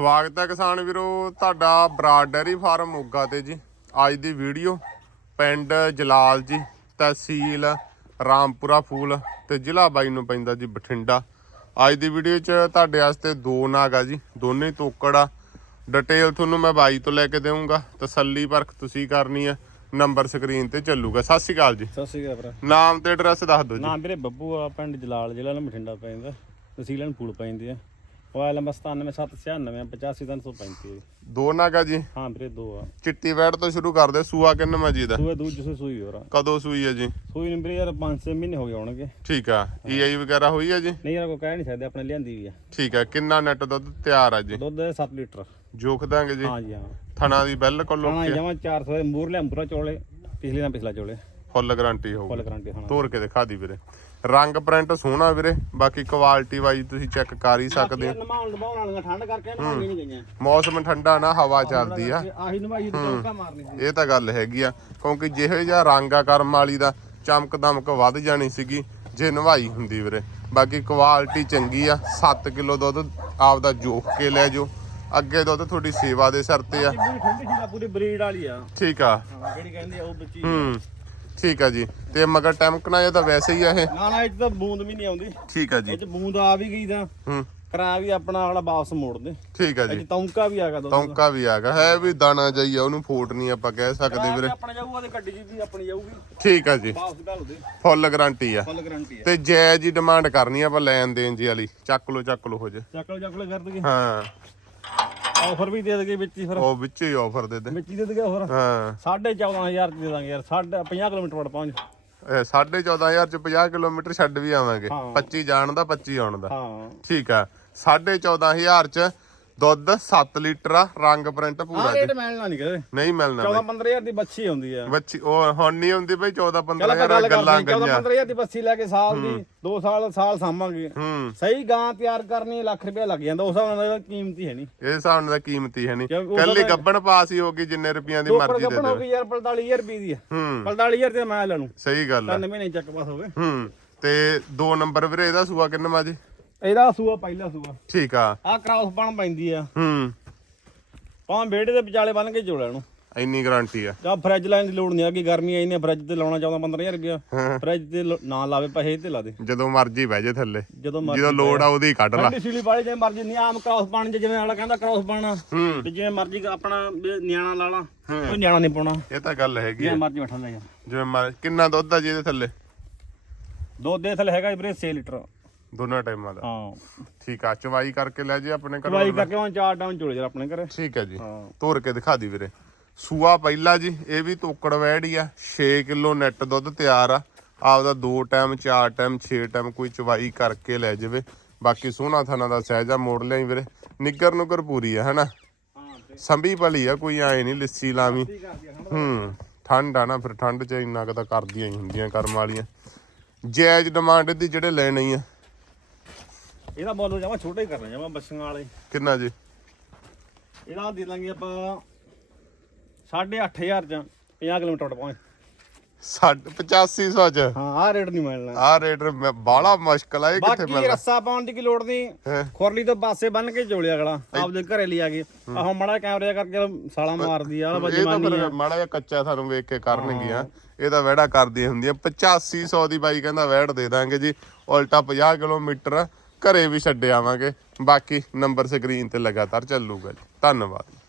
ਸਵਾਗਤ ਹੈ ਕਿਸਾਨ ਵੀਰੋ ਤੁਹਾਡਾ ਬਰਾਡ ਡੈਰੀ ਫਾਰਮ ਮੋਗਾ ਤੇ ਜੀ। ਅੱਜ ਦੀ ਵੀਡੀਓ ਪਿੰਡ ਜਲਾਲ ਜੀ ਤਹਿਸੀਲ ਰਾਮਪੁਰਾ ਫੂਲ ਤੇ ਜ਼ਿਲ੍ਹਾ ਬਾਈ ਨੂੰ ਪੈਂਦਾ ਜੀ ਬਠਿੰਡਾ। ਅੱਜ ਦੀ ਵੀਡੀਓ 'ਚ ਤੁਹਾਡੇ ਵਾਸਤੇ ਦੋ ਨਾਗ ਆ ਜੀ ਦੋਨੇ ਤੋਕੜ ਆ। ਡਿਟੇਲ ਤੁਹਾਨੂੰ ਮੈਂ ਬਾਈ ਤੋਂ ਲੈ ਕੇ ਦੇਵਾਂਗਾ ਤਸੱਲੀ ਪਰਖ ਤੁਸੀਂ ਕਰਨੀ ਆ ਨੰਬਰ ਸਕਰੀਨ ਤੇ ਚੱਲੂਗਾ। ਸਤਿ ਸ਼੍ਰੀ ਅਕਾਲ ਜੀ। ਸਤਿ ਸ਼੍ਰੀ ਅਕਾਲ ਭਰਾ। ਨਾਮ ਤੇ ਐਡਰੈਸ ਦੱਸ ਦਿਓ ਜੀ। ਨਾਮ ਵੀਰੇ ਬੱਬੂ ਆ ਪਿੰਡ ਜਲਾਲ ਜ਼ਿਲ੍ਹਾ ਨੂੰ ਬਠਿੰਡਾ ਪੈਂਦਾ ਤਹਿਸੀਲ ਫੂਲ ਪੈਂਦੇ ਆ। ਮੋਬਾਈਲ ਨੰਬਰ 9779985335 ਦੋ ਨਾਗ ਜੀ। ਹਾਂ ਵੀਰੇ ਦੋ ਆ। ਚਿੱਟੀ ਵੈੜ ਤੋਂ ਸ਼ੁਰੂ ਕਰਦੇ ਸੂਆ ਕਿੰਨਾ ਜੀ ਦਾ? ਸੂਏ ਦੂਜ ਜਿਸੇ ਸੂਈ ਹੋਰ ਆ। ਕਦੋਂ ਸੂਈ ਹੈ ਜੀ? ਸੂਈ ਨੂੰ ਵੀਰੇ ਯਾਰ 5-6 ਮਹੀਨੇ ਹੋ ਗਏ ਹੋਣਗੇ ਠੀਕ ਆ ਈਆਈ ਵਗੈਰਾ ਹੋਈ ਹੈ ਜੀ? ਨਹੀਂ ਯਾਰ ਕੋਈ ਕਹਿ ਨਹੀਂ ਸਕਦੇ ਆਪਣੇ ਲਿਆਂਦੀ ਵੀ ਆ। ਠੀਕ ਆ ਕਿੰਨਾ ਨੈਟ ਦੁੱਧ ਤਿਆਰ ਆ ਜੀ? ਦੁੱਧ 7 ਲੀਟਰ। ਜੋਖ ਦਾਂਗੇ ਜੀ? ਹਾਂ ਜੀ ਹਾਂ। ਥਣਾ ਦੀ ਬਿਲਕੁਲ ਹਾਂ ਓਕੇ। ਜਮਾ 400 ਦੇ ਮੂਰ ਲਿਆ ਪੂਰਾ ਚੋਲੇ ਪਿਛਲੇ ਨਾਲ ਪਿਛਲਾ ਚੋਲੇ। ਫੁੱਲ ਗਾਰੰਟੀ ਹੋਊ ਫੁੱਲ ਗਾਰੰਟੀ ਹਾਂ। ਤੋਰ ਕੇ ਦਿਖਾ ਦੀ ਵੀਰੇ। ਰੰਗ ਪ੍ਰਿੰਟ ਸੋਹਣਾ ਵੀਰੇ ਬਾਕੀ ਕੁਆਲਿਟੀ ਵਾਈਜ਼ ਤੁਸੀਂ ਚੈੱਕ ਕਰ ਹੀ ਸਕਦੇ ਹੋ। ਨਮਾਉਣ ਨਮਾਉਣ ਵਾਲੀਆਂ ਠੰਡ ਕਰਕੇ ਨਮਾਉਣੀ ਨਹੀਂ ਗਈਆਂ। ਮੌਸਮ ਠੰਡਾ ਨਾ ਹਵਾ ਚੱਲਦੀ ਆ। ਆਹੀ ਨਮਾਈ ਤੇ ਚੌਕਾ ਮਾਰਨੀ ਸੀ। ਇਹ ਤਾਂ ਗੱਲ ਹੈਗੀ ਆ ਕਿਉਂਕਿ ਜਿਹੋ ਜਿਹਾ ਰੰਗ ਆ ਕਰਮ ਵਾਲੀ ਦਾ ਚਮਕ ਦਮਕ ਵੱਧ ਜਾਣੀ ਸੀਗੀ ਜੇ ਨਵਾਈ ਹੁੰਦੀ ਵੀਰੇ। ਬਾਕੀ ਕੁਆਲਿਟੀ ਚੰਗੀ ਆ 7 ਕਿਲੋ ਦੁੱਧ ਆਪਦਾ ਜੋਖ ਕੇ ਲੈ ਜਾਓ। ਅੱਗੇ ਦੁੱਧ ਤੁਹਾਡੀ ਸੇਵਾ ਦੇ ਸਿਰ ਤੇ ਆ। ਪੂਰੀ ਠੰਡੀ ਸੀ ਪੂਰੀ ਬਰੀਡ ਵਾਲੀ ਆ। ਠੀਕ ਆ। ਹਾਂ ਕਿਹੜੀ ਕਹਿੰਦੇ ਆ ਉਹ ਬੱਚੀ ਹੂੰ। ਠੀਕ ਆ ਜੀ। ਤੇ ਮਗਰ ਟੈਮਕਣਾ ਇਹ ਤਾਂ ਵੈਸੇ ਹੀ ਆ ਇਹ। ਨਾ ਨਾ ਇਹ 'ਚ ਤਾਂ ਬੂੰਦ ਵੀ ਨਹੀਂ ਆਉਂਦੀ। ਠੀਕ ਆ ਜੀ। ਇਹ ਚ ਬੂੰਦ ਆ ਵੀ ਗਈ ਤਾਂ ਹੂੰ। ਕਰਾ ਵੀ ਆਪਣਾ ਵਾਲਾ ਵਾਪਸ ਮੋੜ ਦੇ ਠੀਕ ਆ ਇਹ ਜੀ। ਚ ਤੌਂਕਾ ਵੀ ਆਗਾ ਦੋ ਤੌਂਕਾ ਵੀ ਆਗਾ। ਹੈ ਵੀ ਦਾਣਾ ਜਾਈਆ ਉਹਨੂੰ ਫੋਟ ਨਹੀਂ ਆਪਾਂ ਕਹਿ ਸਕਦੇ ਵੀਰੇ। ਆਪਣਾ ਜਾਊਗਾ ਤੇ ਗੱਡੀ ਜੀ ਵੀ ਆਪਣੀ ਜਾਊਗੀ। ਠੀਕ ਆ ਜੀ। ਵਾਪਸ ਘਾਲ ਦੇ। ਫੁੱਲ ਗਾਰੰਟੀ ਆ। ਫੁੱਲ ਗਾਰੰਟੀ ਆ। ਤੇ ਜਾਇਜ਼ ਹੀ ਡਿਮਾਂਡ ਕਰਨੀ ਆ ਆਪਾਂ ਲੈਣ ਦੇਣ ਜੀ ਵਾਲੀ। ਚੱਕ ਲੋ ਚੱਕ ਲੋ ਹੋ ਜੇ। ਚੱਕਲ ਚੱਕਲ ਕਰ ਦਗੇ ਹਾਂ। ਆਫਰ ਵੀ ਦੇ ਦਗੇ ਵਿੱਚ ਹੀ ਫਿਰ। ਉਹ ਵਿੱਚ ਹੀ ਆਫਰ ਦੇ ਦੇ। ਵਿੱਚ ਹੀ ਦੇ ਦਗੇ ਆਫਰ? ਹਾਂ। 14500 ਦੇ ਦਾਂਗੇ ਯਾਰ ਸਾਢੇ 50 ਕਿਲੋਮੀਟਰ ਵੜ ਪਹੁੰਚ। ਇਹ 14500 ਚ 50 ਕਿਲੋਮੀਟਰ ਛੱਡ ਵੀ ਆਵਾਂਗੇ। ਹਾਂ। 25 ਜਾਣ ਦਾ 25 ਆਉਣ ਦਾ। ਹਾਂ। ਠੀਕ ਆ। 14500 ਚ ਦੁੱਧ 7 ਲੀਟਰ ਆ ਰੰਗ ਪ੍ਰਿੰਟ ਆ ਪੂਰਾ ਜੀ। ਰੇਟ ਮਿਲਣਾ ਨਹੀਂ ਕਦੇ। ਨਹੀਂ ਮਿਲਣਾ 14 15000 ਦੀ ਬੱਚੀ ਹੁੰਦੀ ਆ। ਬੱਚੀ ਉਹ ਹੁਣ ਨਹੀਂ ਹੁੰਦੀ ਬਈ 14 ਚਲ 15 ਆਪਾਂ ਗੱਲ ਗੱਲਾਂ ਕਰਦੇ 14 ਗਈਆਂ 15000 ਦੀ ਬੱਚੀ ਲੈ ਕੇ ਸਾਲ ਦੀ 2 ਸਾਲ ਸਾਲ ਸਾਂਭਾਂਗੇ। ਹੂੰ। ਸਹੀ ਗਾਂ ਤਿਆਰ ਕਰਨੀ ਲੱਖ ਰੁਪਏ ਲੱਗ ਜਾਂਦਾ ਉਸ ਹਿਸਾਬ ਨਾਲ ਕੀਮਤ ਹੀ ਹੈ ਨਹੀਂ ਇਹ ਹਿਸਾਬ ਨਾਲ ਕੀਮਤੀ ਹੈ ਨਹੀਂ ਕੱਲੀ ਗੱਬਣ ਪਾਸ ਹੀ ਹੋਗੀ ਜਿੰਨੇ ਰੁਪਈਆਂ ਦੀ ਦੋ ਮਰਜ਼ੀ ਦੇ ਗੱਪਣ ਹੋ ਦੇ ਗਈ ਯਾਰ 45000 ਰੁਪਏ ਦੀ ਆ। ਹੂੰ। 45000 ਤੇ ਮੈਂ ਲੈ ਲੂੰ ਸਹੀ ਗੱਲ ਆ। ਤਿੰਨ ਮਹੀਨੇ ਚੱਕ ਪਾਸ ਹੋ ਗਏ ਹੂੰ। ਤੇ ਦੋ ਨੰਬਰ ਵੀਰੇ ਇਹਦਾ ਸੂਆ ਕਿੰਨਾ ਜੀ? ਇਹਦਾ ਸੂਆ ਪਹਿਲਾ ਸੂਆ। ਠੀਕ ਆ। ਆ ਕ੍ਰਾਸ ਬਣ ਪੈਂਦੀ ਆ। ਹੂੰ। ਭਾਵੇਂ ਵਿਹੜੇ ਦੇ ਵਿਚਾਲੇ ਬੰਨ ਕੇ ਜੋੜਿਆ ਨੂੰ ਇੰਨੀ ਗਾਰੰਟੀ ਆ। ਜਾਂ ਫ੍ਰਿਜ ਲੈਣ ਦੀ ਲੋੜ ਨਹੀਂ ਆ ਕਿ ਗਰਮੀ ਆਈ ਨੇ ਫ੍ਰਿਜ ਤੇ ਲਾਉਣਾ ਚਾਹੁੰਦਾ 15000 ਰੁਪਇਆ। ਫ੍ਰਿਜ ਤੇ ਨਾ ਲਾਵੇ ਪੈਸੇ ਤੇ ਲਾ ਦੇ। ਜਦੋਂ ਮਰਜ਼ੀ ਬਹਿ ਜੇ ਥੱਲੇ। ਜਦੋਂ ਮਰਜ਼ੀ ਜਦੋਂ ਲੋੜ ਆ ਉਹਦੀ ਕੱਢ ਲਾ। ਸੀਲੀ ਵਾਲੇ ਜੇ ਮਰਜ਼ੀ ਨਹੀਂ ਆਮ ਕ੍ਰਾਸ ਬਣ ਜੇ ਜਿਵੇਂ ਵਾਲਾ ਕਹਿੰਦਾ ਕ੍ਰਾਸ ਬਣ। ਤੇ ਜਿਵੇਂ ਮਰਜ਼ੀ ਆਪਣਾ ਨਿਆਣਾ ਲਾ ਲਾ ਕੋਈ ਨਿਆਣਾ ਨਹੀਂ ਪਾਉਣਾ। ਇਹ ਤਾਂ ਗੱਲ ਹੈਗੀ ਜਿਵੇਂ ਮਰਜ਼ੀ ਬੈਠਾ ਲੈ ਜਾ। ਜਿਵੇਂ ਮਰ- ਕਿੰਨਾ ਦੁੱਧ ਆ ਜੀ ਇਹਦੇ ਥੱਲੇ? ਦੁੱਧ ਦੇ ਥੱਲੇ ਹੈਗਾ ਵੀਰੇ 6 ਲੀਟਰ। ਦੋਨਾਂ ਟਾਈਮਾਂ ਦਾ। ਹਾਂ। ਠੀਕ ਆ ਚਵਾਈ ਕਰਕੇ ਲੈ ਜੇ ਆਪਣੇ ਘਰੋਂ ਚਵਾਈ ਕਰਕੇ ਹੁਣ ਚਾਰ ਡਾਊਨ ਚੋਲੇ ਜਰ ਆਪਣੇ ਘਰੇ। ਠੀਕ ਹੈ ਜੀ। ਹਾਂ। ਤੋਰ ਕੇ ਦਿਖਾ ਦੀ ਵੀਰੇ। ਸੂਆ ਪਹਿਲਾ ਜੀ ਇਹ ਵੀ ਤੋਕੜ ਵੈੜੀ ਆ। 6 ਕਿਲੋ ਨੈਟ ਦੁੱਧ ਤਿਆਰ ਆ। ਆਪਦਾ 2 ਟਾਈਮ 4 ਟਾਈਮ 6 ਟਾਈਮ ਕੋਈ ਚਵਾਈ ਕਰਕੇ ਲੈ ਜਾਵੇ। ਬਾਕੀ ਸੋਹਣਾ ਥਾਣਾ ਦਾ ਸਹਿਜਾ ਮੋੜ ਲਿਆਈ ਵੀਰੇ। ਨਿੱਗਰ ਨੁਗਰ ਪੂਰੀ ਆ ਹੈਨਾ? ਹਾਂ ਤੇ ਸੰਭੀ ਭਲੀ ਆ ਕੋਈ ਐ ਨਹੀਂ ਲਿੱਸੀ ਲਾਵੀਂ। ਕੀ ਕਰਦੀ ਆ ਹੂੰ ਠੰਡ ਆ ਨਾ ਫਿਰ ਠੰਡ ਚ ਇੰਨਾ ਕੁ ਤਾਂ ਕਰਦੀਆਂ ਹੀ ਹੁੰਦੀਆਂ ਕਰਮ ਵਾਲੀਆਂ। ਜਾਇਜ਼ ਡਿਮਾਂਡ ਦੀ ਜਿਹੜੇ ਲੈਣੇ ਆ ਇਹਦਾ ਮੁੱਲ ਜਾਵਾ ਛੋਟਾ ਹੀ ਕਰਨਾ ਜਾਵਾ ਬੱਸੀਆਂ ਵਾਲੇ। ਕਿੰਨਾ ਜੀ? ਇਹਦਾ ਦੇ ਦਾਂਗੇ ਆਪਾਂ 8500 ਚ 50 ਕਿਲੋਮੀਟਰ ਪਹੁੰਚ ਸਾਢੇ 8500 ਚ? ਹਾਂ ਆਹ ਰੇਟ ਨਹੀਂ ਮਿਲਣਾ। ਆਹ ਰੇਟ ਬਾਲਾ ਮੁਸ਼ਕਲ ਆ ਇਹ ਕਿੱਥੇ ਬਾਕੀ ਰੱਸਾ ਪਾਉਣ ਦੀ ਕੀ ਲੋੜ ਨਹੀਂ। ਹੈਂ। ਖੁਰਲੀ ਤੋਂ ਪਾਸੇ ਬੰਨ ਕੇ ਚੋਲਿਆ ਅਗਲਾ ਆਪਦੇ ਘਰੇ ਲਈ ਆ ਗਏ। ਆਹ ਮੜਾ ਕੈਮਰੇ ਕਰਕੇ ਸਾਲਾ ਮਾਰਦੀ ਆ ਇਹ ਤਾਂ ਜਮਾਨੀ ਫਿਰ ਮਾੜਾ ਜਿਹਾ ਕੱਚਾ ਤੁਹਾਨੂੰ ਵੇਖ ਕੇ ਕਰਨਗੀਆਂ। ਇਹ ਤਾਂ ਵਹਿੜਾ ਕਰਦੀਆਂ ਹੁੰਦੀਆਂ 8500 ਦੀ ਬਾਈ ਕਹਿੰਦਾ ਵਹਿੜ ਦੇ ਦਾਂਗੇ ਜੀ। ਉਲਟਾ 50 ਕਿਲੋਮੀਟਰ ਘਰੇ ਵੀ ਛੱਡ ਆਵਾਂਗੇ। ਬਾਕੀ ਨੰਬਰ ਸਕਰੀਨ ਤੇ ਲਗਾਤਾਰ ਚੱਲੂਗਾ ਜੀ। ਧੰਨਵਾਦ।